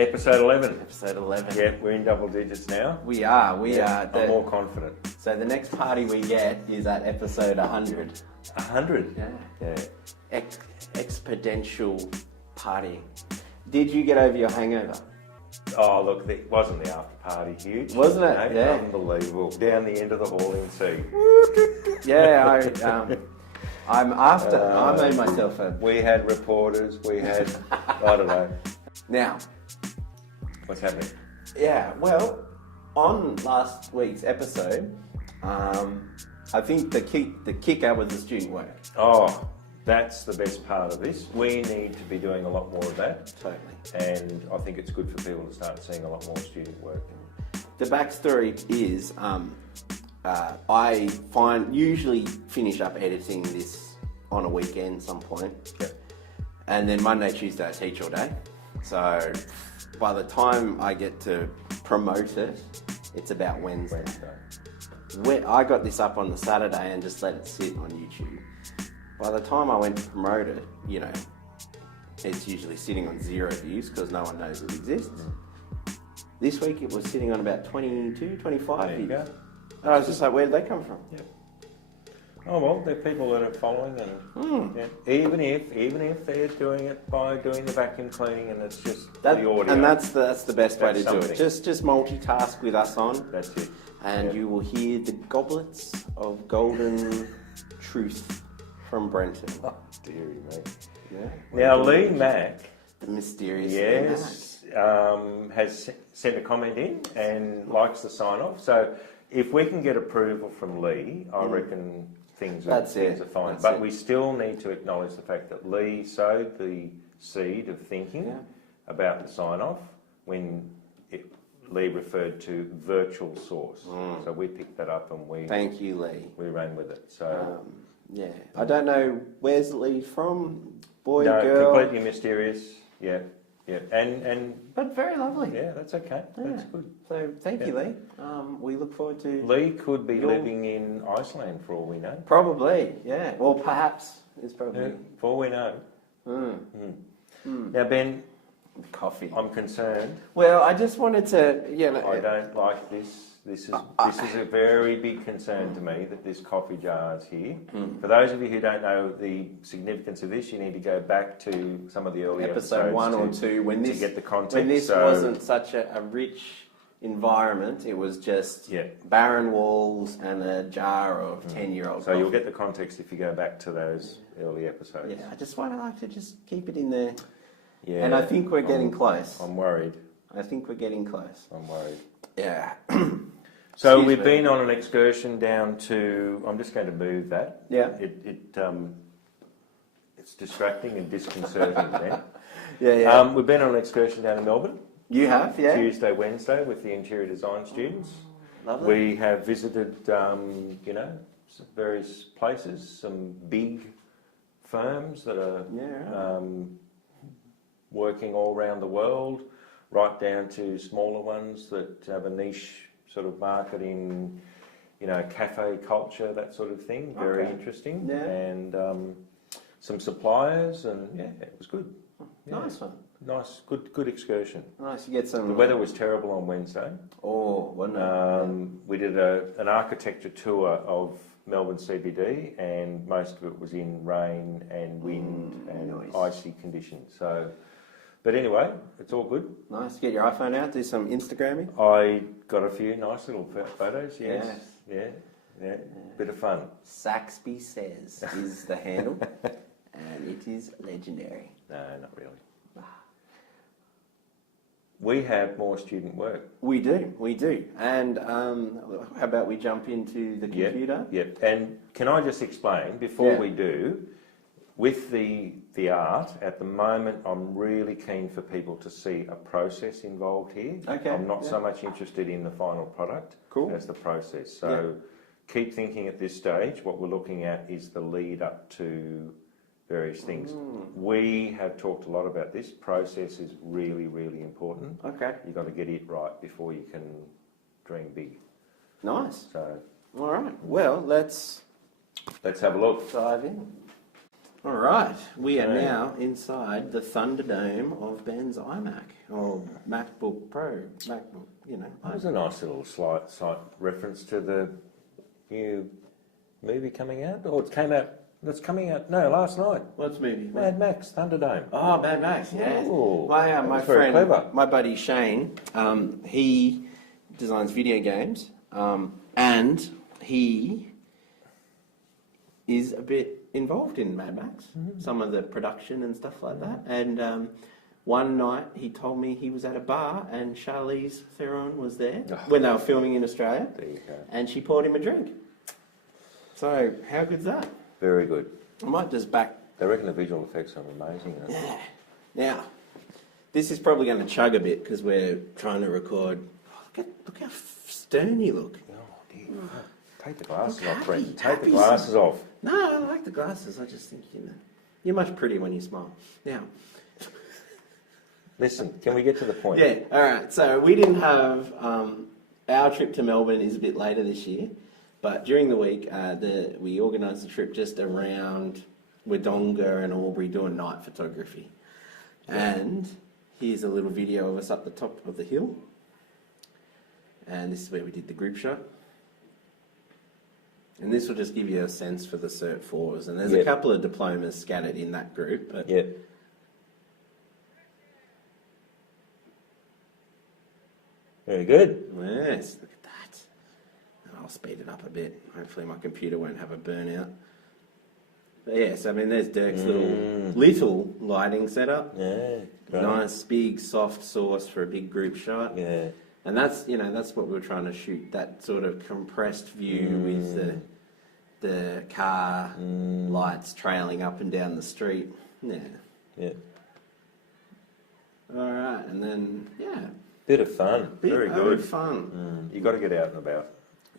Episode 11. Episode 11. Yeah, we're in double digits now. We are. I'm more confident. So the next party we get is at episode 100. 100? Yeah. Exponential partying. Did you get over your hangover? Oh, look, it wasn't the after party huge. Wasn't it? No, yeah. Unbelievable. Down the end of the hauling sea. Yeah, I made myself a... We had reporters, we had, I don't know. Now. What's happening? Yeah, well, on last week's episode, I think the kicker was the student work. Oh, that's the best part of this. We need to be doing a lot more of that. Totally. And I think it's good for people to start seeing a lot more student work. The backstory is I usually finish up editing this on a weekend some point. Yep. And then Monday, Tuesday I teach all day. So by the time I get to promote it, it's about Wednesday. I got this up on the Saturday and just let it sit on YouTube. By the time I went to promote it, it's usually sitting on 0 views because no one knows it exists. This week it was sitting on about 22, 25 views. Go. And I was just like, where did they come from? Yep. Oh well, they're people that are following, and even if they're doing it by doing the vacuum cleaning, and it's just the audio. And that's the best way to do it. Just multitask with us on. That's it. And you will hear the goblets of golden truth from Brenton. Oh, dearie mate. Yeah. Now Lee Mack, the mysterious has sent a comment in and likes the sign off. So if we can get approval from Lee, I reckon things are fine. But we still need to acknowledge the fact that Lee sowed the seed of thinking about the sign off when Lee referred to virtual source. So we picked that up and thank you, Lee. We ran with it. So I don't know where's Lee from. Boy, no, girl. completely mysterious. Yeah. And but very lovely. Yeah, that's okay. Yeah. That's good. So thank you, Lee. We look forward to... Lee could be living in Iceland for all we know. Probably, yeah. Or perhaps is probably... Yeah, for all we know. Now, Ben... Coffee. I'm concerned. Well, I just wanted to... I don't like this. This is a very big concern to me that this coffee jar is here. For those of you who don't know the significance of this, you need to go back to some of the early episode 1 or 2 when this, to get the context. When this wasn't such a rich environment, it was just barren walls and a jar of 10-year-old So coffee. you'll get the context if you go back to those early episodes. Yeah, I just like to just keep it in there. Yeah, and I think we're getting close. I'm worried. I think we're getting close. I'm worried. Yeah. So we've been on an excursion down to... I'm just going to move that. Yeah. It's distracting and disconcerting then. Yeah. We've been on an excursion down to Melbourne. You have, yeah? Tuesday, Wednesday with the interior design students. Lovely. We have visited, some various places, some big firms that are working all around the world, right down to smaller ones that have a niche sort of market in, cafe culture, that sort of thing. Very interesting. Yeah. And some suppliers, and it was good. Yeah. Nice one. Nice, good excursion. Nice, you get some... The weather was terrible on Wednesday. Oh, wasn't it? We did an architecture tour of Melbourne CBD, and most of it was in rain and wind and icy conditions. So, but anyway, it's all good. Nice. Get your iPhone out, do some Instagramming. I got a few nice little photos. Yes. Yeah. Bit of fun. Saxby Says is the handle, and it is legendary. No, not really. We have more student work. We do. And how about we jump into the computer? Yep. And can I just explain, before we do, with the art, at the moment, I'm really keen for people to see a process involved here. Okay. I'm not so much interested in the final product as the process. So keep thinking at this stage, what we're looking at is the lead up to various things. We have talked a lot about this. Process is really, really important. Okay. You've got to get it right before you can dream big. Nice. So, all right. Well, let's have a look. dive in. All right, we are now inside the Thunderdome of Ben's iMac, or MacBook Pro, MacBook, you know. That was a nice little slight reference to the new movie coming out, or it came out, that's coming out, no, last night. What's movie? Mad Max, Thunderdome. Oh, Mad Max, yeah. Ooh, My very friend, clever. my buddy Shane, he designs video games, and he is a bit involved in Mad Max, some of the production and stuff like that. And one night he told me he was at a bar and Charlize Theron was there when they were filming in Australia. There you go. And she poured him a drink. So how good's that? Very good. I might just back. They reckon the visual effects are amazing. Yeah. Now, this is probably going to chug a bit because we're trying to record. Oh, look how stern you look. Oh, dear. Take the glasses off, happy, Brenton. Take happy the glasses off. No, I like the glasses. I just think, you're much prettier when you smile. Now, Listen, can we get to the point? yeah, all right. So we didn't have our trip to Melbourne is a bit later this year, but during the week we organised a trip just around Wodonga and Albury doing night photography. And here's a little video of us up the top of the hill. And this is where we did the group shot. And this will just give you a sense for the Cert 4s. And there's a couple of diplomas scattered in that group. But Yeah. Very good. yes, look at that. And I'll speed it up a bit. Hopefully my computer won't have a burnout. But yes, I mean, there's Dirk's little lighting setup. Yeah. Great. Nice, big, soft source for a big group shot. Yeah. And that's, that's what we were trying to shoot, that sort of compressed view with the car lights trailing up and down the street. Yeah. Yeah. All right, and then, Bit of fun. Very good. Fun. You got to get out and about.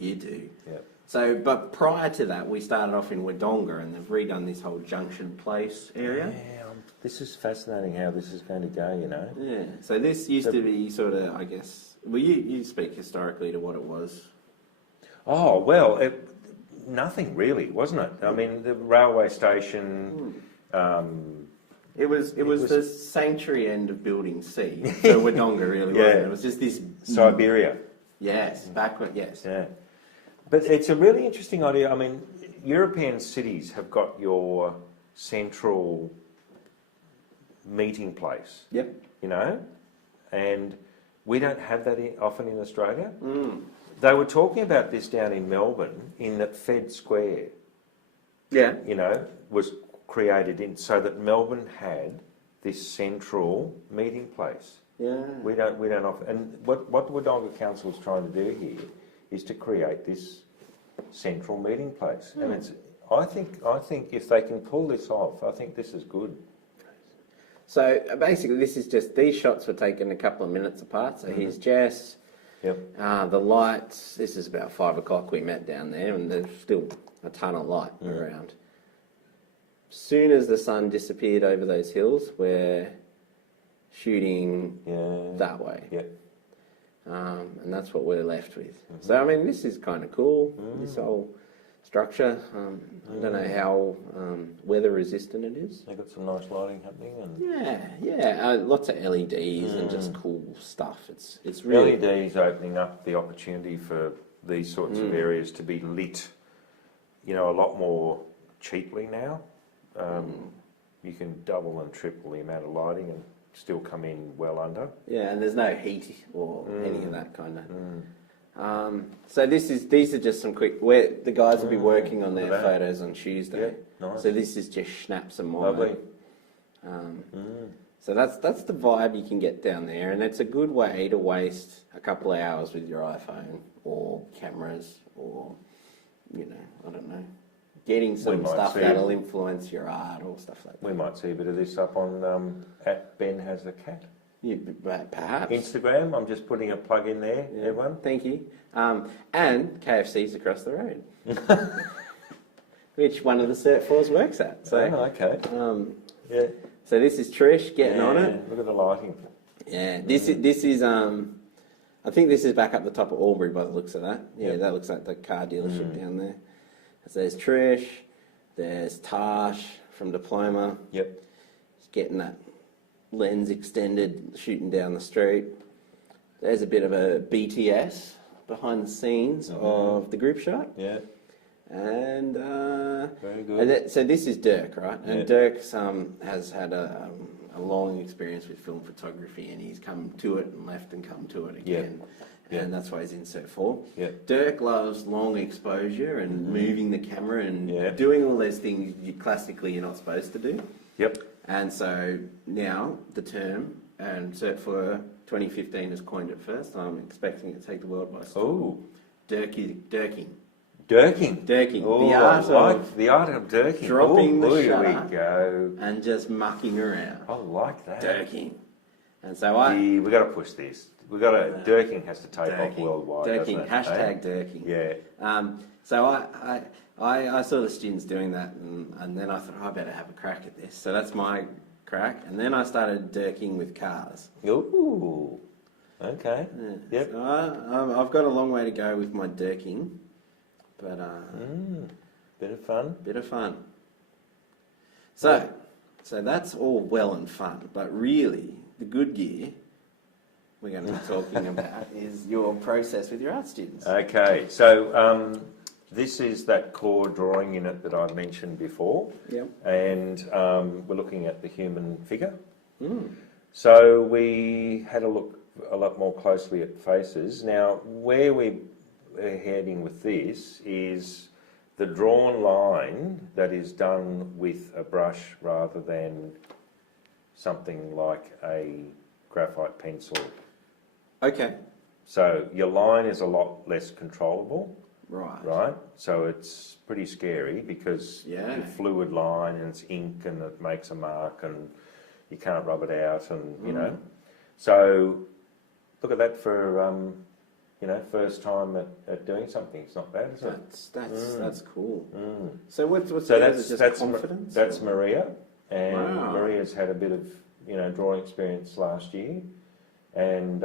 You do. Yeah. So, but prior to that, we started off in Wodonga, and they've redone this whole Junction Place area. Yeah. This is fascinating how this is going to go, Yeah. So this used to be sort of, I guess, well, you speak historically to what it was. Oh, well, nothing really, wasn't it? I mean, the railway station. It was the sanctuary end of Building C. So Wodonga really wasn't it? It was just this Siberia. Yes, backward. Yes. Yeah. But it's a really interesting idea. I mean, European cities have got your central meeting place. Yep. And we don't have that often in Australia. They were talking about this down in Melbourne, in that Fed Square. Yeah. Was created so that Melbourne had this central meeting place. Yeah. We don't often. And what the Wodonga Council is trying to do here is to create this central meeting place. And it's. I think if they can pull this off, I think this is good. So basically, this is just, these shots were taken a couple of minutes apart. So here's Jess. Yep. The lights, this is about 5 o'clock we met down there, and there's still a ton of light around. Soon as the sun disappeared over those hills, we're shooting that way. Yep. And that's what we're left with. So, I mean, this is kind of cool, this whole structure. I don't know how weather resistant it is. They've got some nice lighting happening. And lots of LEDs and just cool stuff. It's really... LEDs opening up the opportunity for these sorts of areas to be lit, a lot more cheaply now. You can double and triple the amount of lighting and still come in well under. Yeah, and there's no heat or any of that kind of... so these are just some quick... the guys will be working on their photos on Tuesday. Yeah, nice. So this is just snaps of mine. Lovely. So that's the vibe you can get down there, and it's a good way to waste a couple of hours with your iPhone or cameras or, I don't know, getting some stuff that'll influence your art or stuff like that. We might see a bit of this up on at Ben Has a Cat. Yeah, perhaps. Instagram, I'm just putting a plug in there, everyone. Thank you. And KFC's across the road, which one of the Cert 4s works at. So, okay. Yeah. So this is Trish getting on it. Look at the lighting. Yeah, this is I think this is back up the top of Albury by the looks of that. Yeah, that looks like the car dealership down there. So there's Trish, there's Tash from diploma. Yep. Getting that lens extended, shooting down the street. There's a bit of a BTS behind the scenes of the group shot. Yeah. And very good. And so this is Dirk, right? And Yeah. Dirk has had a long experience with film photography, and he's come to it and left and come to it again. Yeah. And that's why he's in Cert 4. Yeah. Dirk loves long exposure and moving the camera and doing all those things classically you're not supposed to do. Yep. And so now the term, and Cert 4 2015 has coined it first. I'm expecting it to take the world by storm. Oh. Dirking. Dirking. Oh, the art of dirking. Dropping the Here shutter we go. and just mucking around. I like that. Dirking. And so we got to push this. Dirking has to take off worldwide. Dirking. Doesn't it? Hashtag dirking. Yeah. So I saw the students doing that, and then I thought, I better have a crack at this. So that's my crack. And then I started dirking with cars. Ooh. Okay. Yeah. Yep. So I've got a long way to go with my dirking, but bit of fun. bit of fun. So that's all well and fun, but really the good gear we're going to be talking about is your process with your art students. Okay. So this is that core drawing unit that I mentioned before. Yep. And we're looking at the human figure. Mm. So we had a look a lot more closely at faces. Now, where we're heading with this is the drawn line that is done with a brush rather than something like a graphite pencil. Okay. So your line is a lot less controllable. Right. So it's pretty scary because Yeah. the fluid line and it's ink and it makes a mark and you can't rub it out and, you know. So look at that for, first time at doing something. It's not bad, is it? That's cool. Mm. So what's So the other, just confidence? That's Maria. And Wow. Maria's had a bit of, drawing experience last year. And,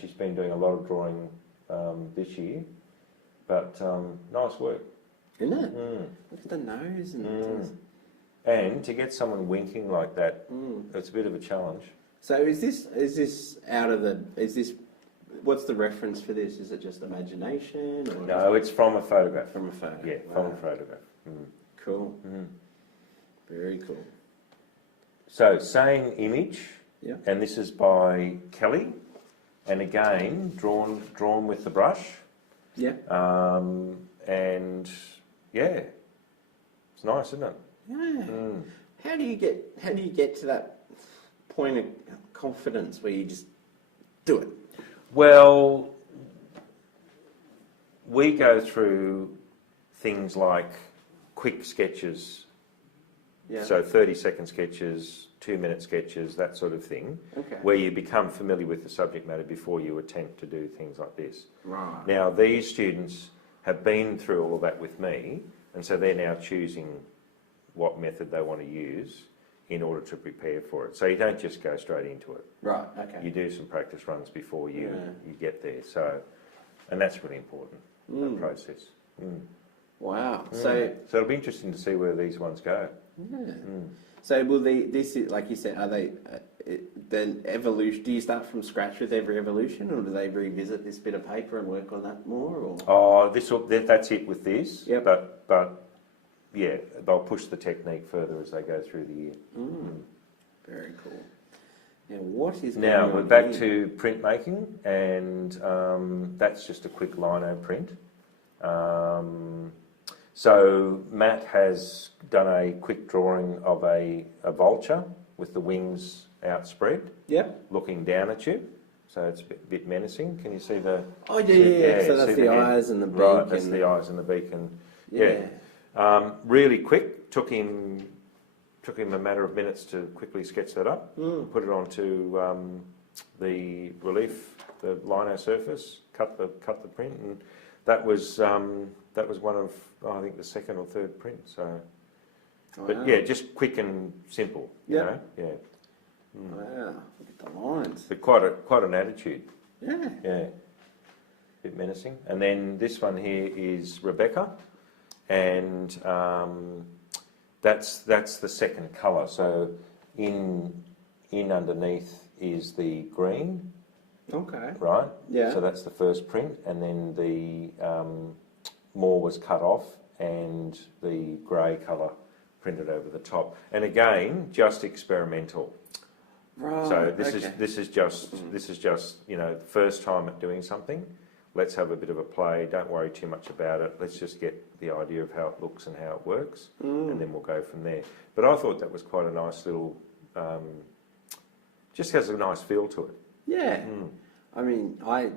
she's been doing a lot of drawing this year. But nice work. Isn't it? Mm. Look at the nose and And to get someone winking like that, it's a bit of a challenge. So is this what's the reference for this? Is it just imagination? Or No, it's from a photograph. From a photo. Yeah, from a photograph. Mm. Cool. Mm. Very cool. So same image, Yeah. and this is by Kelly, and again drawn with the brush. Yeah. And yeah, it's nice, isn't it? Yeah. Mm. How do you get to that point of confidence where you just do it? Well, we go through things like quick sketches, Yeah. so 30-second sketches, 2-minute sketches, that sort of thing, Okay. where you become familiar with the subject matter before you attempt to do things like this. Right. Now, these students have been through all of that with me, and so they're now choosing what method they want to use in order to prepare for it. So you don't just go straight into it. Right. Okay. You do some practice runs before you Yeah. get there. So, and that's really important, that process. Mm. Wow. Mm. So it'll be interesting to see where these ones go. yeah. Mm. So will this is like you said? Are they then evolution? Do you start from scratch with every evolution, or do they revisit this bit of paper and work on that more? Or Oh, that's it with this. Yep. But yeah, they'll push the technique further as they go through the year. Mm. Very cool. Now what is Now going we're on back here? to printmaking, and that's just a quick lino print. So Matt has done a quick drawing of a vulture with the wings outspread, Yep. looking down at you. So it's a bit menacing. Can you see the? Oh yeah. So that's see the head? eyes and the beak. Right, that's and the eyes and the beak, and yeah. really quick. Took him a matter of minutes to quickly sketch that up. Mm. Put it onto the relief, the lino surface. Cut the print, and that was one of I think the second or third print. So, but Wow. yeah, just quick and simple. You Yeah. know? Yeah. Wow. Look at the lines. But quite an attitude. Yeah. Yeah. Bit menacing. And then this one here is Rebecca, and That's the second colour. So in underneath is the green. Okay. Right? Yeah. So that's the first print, and then the more was cut off and the grey colour printed over the top. And again, just experimental. Right. So this is just the first time at doing something. Let's have a bit of a play. Don't worry too much about it. Let's just get the idea of how it looks and how it works, and then we'll go from there. But I thought that was quite a nice little. Just has a nice feel to it. Yeah. I mean, I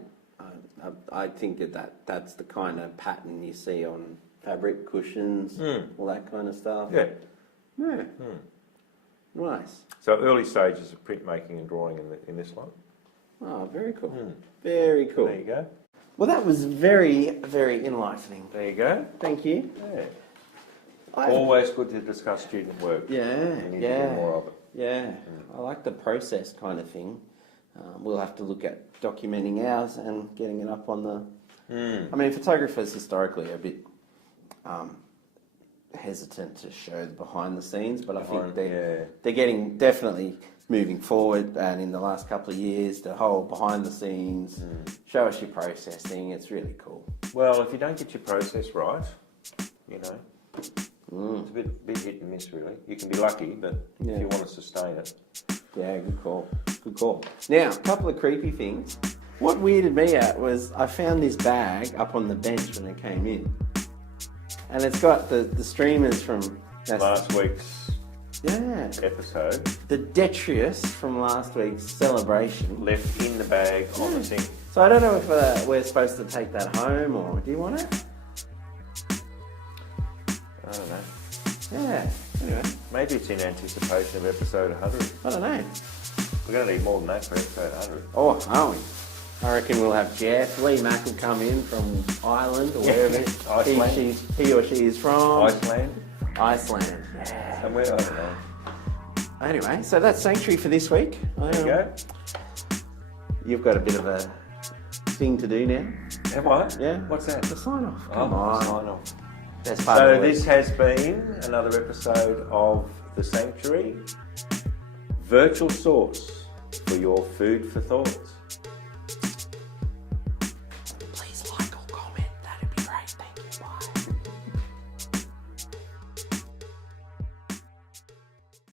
think that's the kind of pattern you see on fabric cushions, all that kind of stuff. Yeah. Yeah. Nice. So early stages of printmaking and drawing in this one. Oh, very cool. Very cool. There you go. Well, that was very, very enlightening. There you go. Thank you. Yeah. Always good to discuss student work. Yeah. We need to do more of it. Yeah. I like the process kind of thing. We'll have to look at documenting ours and getting it up on the... I mean, photographers historically are a bit hesitant to show the behind the scenes, but I think they're getting definitely moving forward. And in the last couple of years, the whole behind the scenes, show us your processing. It's really cool. Well, if you don't get your process right, it's a bit hit and miss, really. You can be lucky, but if you want to sustain it. Yeah, good call. Good call. Now, a couple of creepy things. What weirded me out was I found this bag up on the bench when I came in. And it's got the streamers from... last week's episode. The detritus from last week's celebration. Left in the bag on the sink. So I don't know if we're supposed to take that home, or do you want it? I don't know. Yeah, anyway. Maybe it's in anticipation of episode 100. I don't know. We're going to need more than that for episode 100. Oh, are we? I reckon we'll have Jeff. Lee Mack will come in from Ireland or wherever he or she is from. Iceland. Yeah. Somewhere, I don't know. Anyway, so that's Sanctuary for this week. There you go. You've got a bit of a thing to do now. Have I? Yeah. What's that? The sign off. Come on. Sign off. That's part of So this has been another episode of The Sanctuary, virtual source for your food for thoughts.